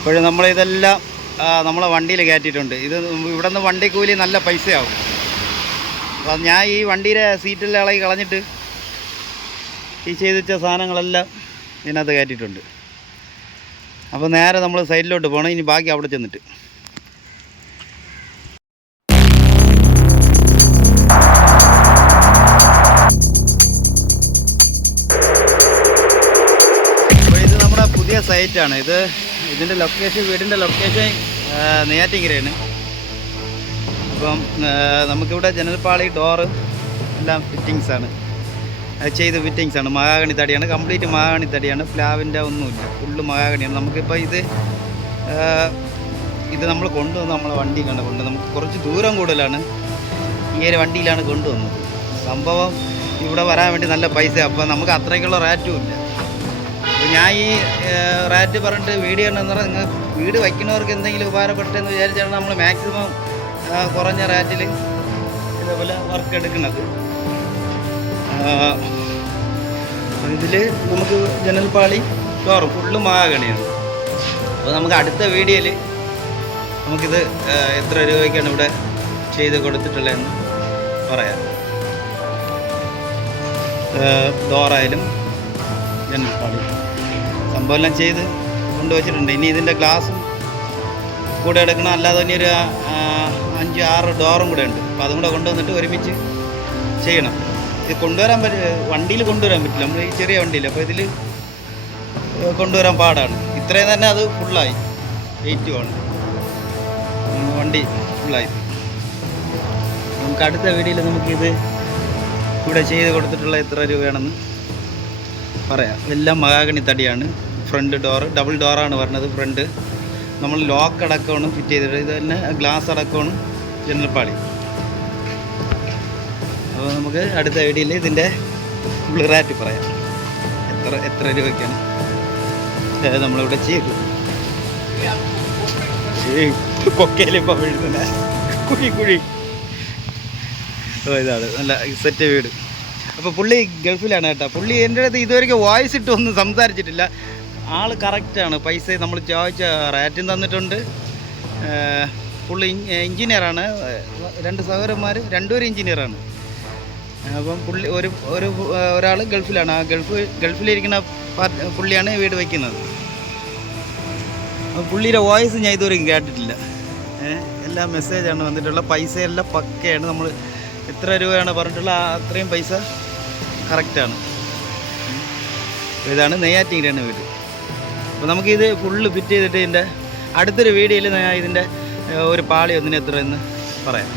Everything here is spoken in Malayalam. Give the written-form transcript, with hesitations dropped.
ഇപ്പോഴും നമ്മളിതെല്ലാം നമ്മളെ വണ്ടിയിൽ കയറ്റിയിട്ടുണ്ട്. ഇത് ഇവിടെ നിന്ന് വണ്ടി കൂലി നല്ല പൈസയാവും. അപ്പം ഞാൻ ഈ വണ്ടിയുടെ സീറ്റെല്ലാം ഇളകി കളഞ്ഞിട്ട് ഈ ചെയ്ത് വെച്ച സാധനങ്ങളെല്ലാം ഇതിനകത്ത് കയറ്റിയിട്ടുണ്ട്. അപ്പോൾ നേരെ നമ്മൾ സൈഡിലോട്ട് പോകണം. ഇനി ബാക്കി അവിടെ ചെന്നിട്ട് പുതിയ സൈറ്റാണ് ഇത്. ഇതിൻ്റെ ലൊക്കേഷൻ, വീടിൻ്റെ ലൊക്കേഷൻ നെയ്യാറ്റിൻകരയാണ്. അപ്പം നമുക്കിവിടെ ജനൽപ്പാളി, ഡോറ് എല്ലാം ഫിറ്റിങ്സാണ്, ചെയ്ത് ഫിറ്റിങ്സാണ്. മഹാഗണി തടിയാണ്, കംപ്ലീറ്റ് മഹാഗണി തടിയാണ്. പ്ലാവിൻ്റെ ഒന്നുമില്ല, ഫുള്ള് മഹാഗണിയാണ്. നമുക്കിപ്പോൾ ഇത് നമ്മൾ കൊണ്ടുവന്ന് നമ്മളെ വണ്ടി കൊണ്ട് നമുക്ക് കുറച്ച് ദൂരം കൂടുതലാണ്. ഈ ഒരു വണ്ടിയിലാണ് കൊണ്ടുവന്നത്. സംഭവം ഇവിടെ വരാൻ വേണ്ടി നല്ല പൈസ. അപ്പോൾ നമുക്ക് അത്രയ്ക്കുള്ള റേറ്റും ഇല്ല. അപ്പോൾ ഞാൻ ഈ റേറ്റ് പറഞ്ഞിട്ട് വീഡിയോ ഉണ്ടെന്ന് പറഞ്ഞാൽ നിങ്ങൾ വീട് വയ്ക്കുന്നവർക്ക് എന്തെങ്കിലും ഉപകാരപ്പെട്ടെന്ന് വിചാരിച്ചാണ് നമ്മൾ മാക്സിമം കുറഞ്ഞ റേറ്റിൽ ഇതേപോലെ വർക്ക് എടുക്കുന്നത്. ഇതിൽ നമുക്ക് ജനൽപ്പാളി, ഡോറ് ഫുള്ള് മഹാഗണിയാണ്. അപ്പോൾ നമുക്ക് അടുത്ത വീഡിയോയിൽ നമുക്കിത് എത്ര രൂപയ്ക്കാണ് ഇവിടെ ചെയ്ത് കൊടുത്തിട്ടുള്ളതെന്ന് പറയാം. ഡോറായാലും ജനൽപ്പാളി സംഭവം എല്ലാം ചെയ്ത് കൊണ്ടുവച്ചിട്ടുണ്ട്. ഇനി ഇതിൻ്റെ ഗ്ലാസും കൂടെ എടുക്കണം. അല്ലാതെ തന്നെ ഒരു 5-6 ഡോറും കൂടെ ഉണ്ട്. അപ്പോൾ അതും കൂടെ കൊണ്ടുവന്നിട്ട് ഒരുമിച്ച് ചെയ്യണം. ഇത് കൊണ്ടുവരാൻ വണ്ടിയിൽ കൊണ്ടുവരാൻ പറ്റില്ല, നമ്മൾ ഈ ചെറിയ വണ്ടിയിൽ. അപ്പോൾ ഇതിൽ കൊണ്ടുവരാൻ പാടാണ്. ഇത്രയും തന്നെ അത് ഫുള്ളായി, വെയിറ്റുമാണ്, വണ്ടി ഫുള്ളായി. നമുക്ക് അടുത്ത വീഡിയോയിൽ നമുക്കിത് ഇവിടെ ചെയ്ത് കൊടുത്തിട്ടുള്ള എത്ര രൂപയാണെന്ന് പറയാം. എല്ലാം മഹാഗണി തടിയാണ്. ഫ്രണ്ട് ഡോറ് ഡബിൾ ഡോറാണ് പറഞ്ഞത്. ഫ്രണ്ട് നമ്മൾ ലോക്ക് അടക്കമാണ് ഫിറ്റ് ചെയ്തിട്ട്. ഇത് തന്നെ ഗ്ലാസ് അടക്കമാണ് ജനൽപ്പാളി. അപ്പോൾ നമുക്ക് അടുത്ത വീഡിയോയിൽ ഇതിൻ്റെ ഫുൾ റേറ്റ് പറയാം, എത്ര രൂപയ്ക്കാണ് നമ്മളിവിടെ ചെയ്തു. കൊക്കയിലിപ്പോൾ വീഴുന്ന കുഴി. ഇതാണ് നല്ല സെറ്റ് വീട്. അപ്പോൾ പുള്ളി ഗൾഫിലാണ് കേട്ടോ. പുള്ളി എൻ്റെ അടുത്ത് ഇതുവരെയ്ക്ക് വോയിസ് ഇട്ടൊന്നും സംസാരിച്ചിട്ടില്ല. ആൾ കറക്റ്റാണ്. പൈസ നമ്മൾ ചോദിച്ച റേറ്റും തന്നിട്ടുണ്ട്. പുള്ളി എൻജിനീയറാണ്. 2 സഹോദരന്മാർ, രണ്ടുപേരും എൻജിനീയറാണ്. അപ്പം പുള്ളി ഒരാൾ ഗൾഫിലാണ്. ആ ഗൾഫിലിരിക്കുന്ന പുള്ളിയാണ് വീട് വയ്ക്കുന്നത്. അപ്പോൾ പുള്ളിയുടെ വോയിസ് ഞാൻ ഇതുവരെയും കേട്ടിട്ടില്ല. എല്ലാ മെസ്സേജാണ് വന്നിട്ടുള്ള. പൈസയെല്ലാം പക്കയാണ്. നമ്മൾ എത്ര രൂപയാണ് പറഞ്ഞിട്ടുള്ള അത്രയും പൈസ കറക്റ്റാണ്. ഇതാണ് നെയ്യാറ്റിൻകരയാണ് വീട്. അപ്പോൾ നമുക്കിത് ഫുള്ള് ഫിറ്റ് ചെയ്തിട്ട് ഇതിൻ്റെ അടുത്തൊരു വീഡിയോയിൽ ഞാൻ ഇതിൻ്റെ ഒരു പാളി ഒന്നിന് എത്ര എന്ന് പറയാം.